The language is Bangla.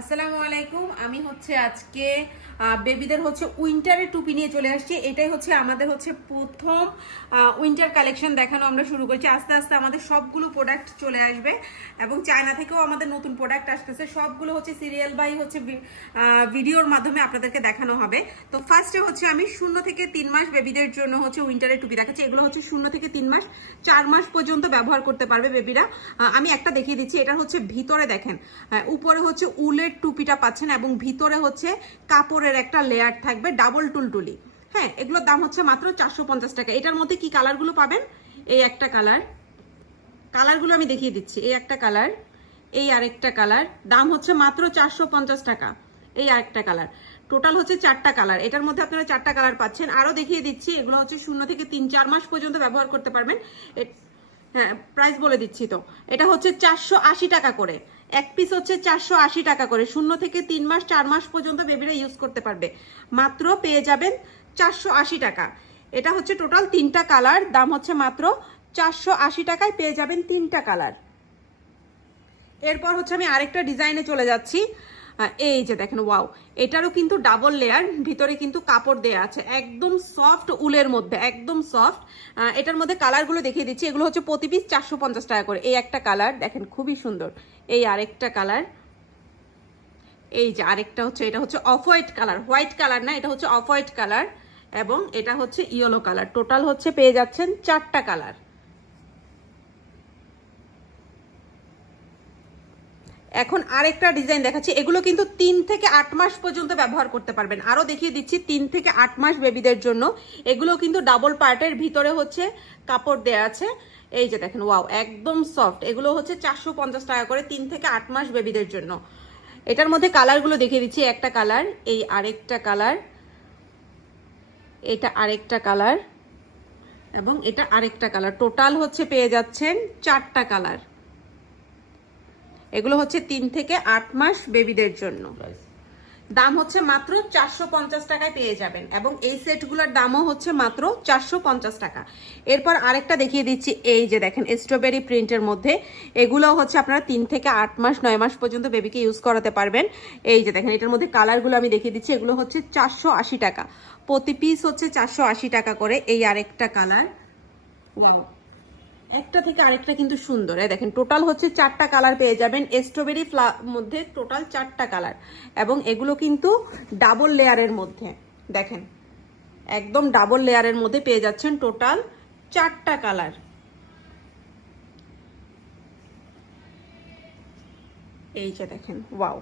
আসসালামু আলাইকুম। আমি হচ্ছে আজকে বেবিদের হচ্ছে উইন্টারের টুপি নিয়ে চলে আসছি। এটাই হচ্ছে আমাদের হচ্ছে প্রথম উইন্টার কালেকশন দেখানো আমরা শুরু করছি। আস্তে আস্তে আমাদের সবগুলো প্রোডাক্ট চলে আসবে এবং চায়না থেকেও আমাদের নতুন প্রোডাক্ট আসতেছে। সবগুলো হচ্ছে সিরিয়াল বাই হচ্ছে ভিডিওর মাধ্যমে আপনাদেরকে দেখানো হবে। তো ফার্স্টে হচ্ছে আমি 0 থেকে 3 মাস বেবিদের জন্য হচ্ছে উইন্টারের টুপি দেখাচ্ছি। এগুলো হচ্ছে 0 থেকে 3 মাস, 4 মাস পর্যন্ত ব্যবহার করতে পারবে বেবিরা। আমি একটা দেখিয়ে দিচ্ছি। এটা হচ্ছে ভিতরে দেখেন, উপরে হচ্ছে উলের টুপিটা পাচ্ছেন এবং ভিতরে হচ্ছে কাপড়ের একটা লেয়ার থাকবে, ডাবল টুলটুলি। হ্যাঁ, এগুলোর দাম হচ্ছে মাত্র 450 টাকা। এটার মধ্যে কি কালারগুলো পাবেন? এই একটা কালার, কালারগুলো আমি দেখিয়ে দিচ্ছি। এই একটা কালার, এই আরেকটা কালার, দাম হচ্ছে মাত্র 450 টাকা। এই আরেকটা কালার, টোটাল হচ্ছে 4টা কালার। এটার মধ্যে আপনারা 4টা কালার পাচ্ছেন। আরো দেখিয়ে দিচ্ছি, এগুলো হচ্ছে 0 থেকে 3-4 মাস পর্যন্ত ব্যবহার করতে পারবেন। হ্যাঁ, প্রাইস বলে দিচ্ছি তো। এটা হচ্ছে 480 টাকা করে, এক পিস হচ্ছে 480 টাকা করে। 0 থেকে 3 মাস, 4 মাস পর্যন্ত বেবিরা ইউজ করতে পারবে। মাত্র পেয়ে যাবেন 480 টাকা। এটা হচ্ছে টোটাল 3টা কালার, দাম হচ্ছে মাত্র 480 টাকায় পেয়ে যাবেন 3টা কালার। এরপর হচ্ছে আমি আরেকটা ডিজাইনে চলে যাচ্ছি। এই যে দেখেন, ওয়াও, এটারও কিন্তু ডাবল লেয়ার, ভিতরে কিন্তু কাপড় দেয়া আছে, একদম সফট উলের মধ্যে, একদম সফট। এটার মধ্যে কালারগুলো দেখিয়ে দিচ্ছি। এগুলো হচ্ছে প্রতি পিস 450 টাকা করে। এই একটা কালার দেখেন, খুবই সুন্দর। এই আরেকটা কালার, এই যে আরেকটা হচ্ছে, এটা হচ্ছে off white colour, white colour না, এটা হচ্ছে অফ হোয়াইট কালার এবং এটা হচ্ছে ইয়েলো কালার। টোটাল হচ্ছে পেয়ে যাচ্ছেন 4টা কালার। এখন আরেকটা ডিজাইন দেখাচ্ছি। এগুলো কিন্তু 3 থেকে 8 মাস পর্যন্ত ব্যবহার করতে পারবেন। আরো দেখিয়ে দিচ্ছি 3 থেকে 8 মাস বেবিদের জন্য। এগুলো কিন্তু ডাবল পার্টের, ভিতরে হচ্ছে কাপড় দেয়া আছে। এই যে দেখেন, ওয়াও, একদম সফট। এগুলো হচ্ছে 450 টাকা করে, 3 থেকে 8 মাস বেবিদের জন্য। এটার মধ্যে কালারগুলো দেখিয়ে দিচ্ছি। একটা কালার, এই আরেকটা কালার, এটা আরেকটা কালার এবং এটা আরেকটা কালার। টোটাল হচ্ছে পেয়ে যাচ্ছেন 4টা কালার। এগুলো হচ্ছে 3 থেকে 8 মাস বেবিদের জন্য। দাম হচ্ছে মাত্র 450 টাকায় পেয়ে যাবেন এবং এই সেটগুলোর দামও হচ্ছে মাত্র 450 টাকা। এরপর আরেকটা দেখিয়ে দিচ্ছি। এই যে দেখেন, স্ট্রবেরি প্রিন্টের মধ্যে। এগুলো হচ্ছে আপনারা 3 থেকে 8 মাস, 9 মাস পর্যন্ত বেবিকে ইউজ করাতে পারবেন। এই যে দেখেন, এটার মধ্যে কালারগুলো আমি দেখিয়ে দিচ্ছি। এগুলো হচ্ছে 480 টাকা, প্রতি পিস হচ্ছে 480 টাকা করে। এই আরেকটা কালার, ওয়াও, একটা থেকে আরেকটা কিন্তু সুন্দর। দেখেন, টোটাল হচ্ছে 4টা কালার পেয়ে যাবেন স্ট্রবেরি মধ্যে, টোটাল 4টা কালার এবং এগুলো কিন্তু ডাবল লেয়ারের মধ্যে। দেখেন, একদম ডাবল লেয়ারের মধ্যে পেয়ে যাচ্ছেন টোটাল 4টা কালার। এই যে দেখেন, ওয়াও।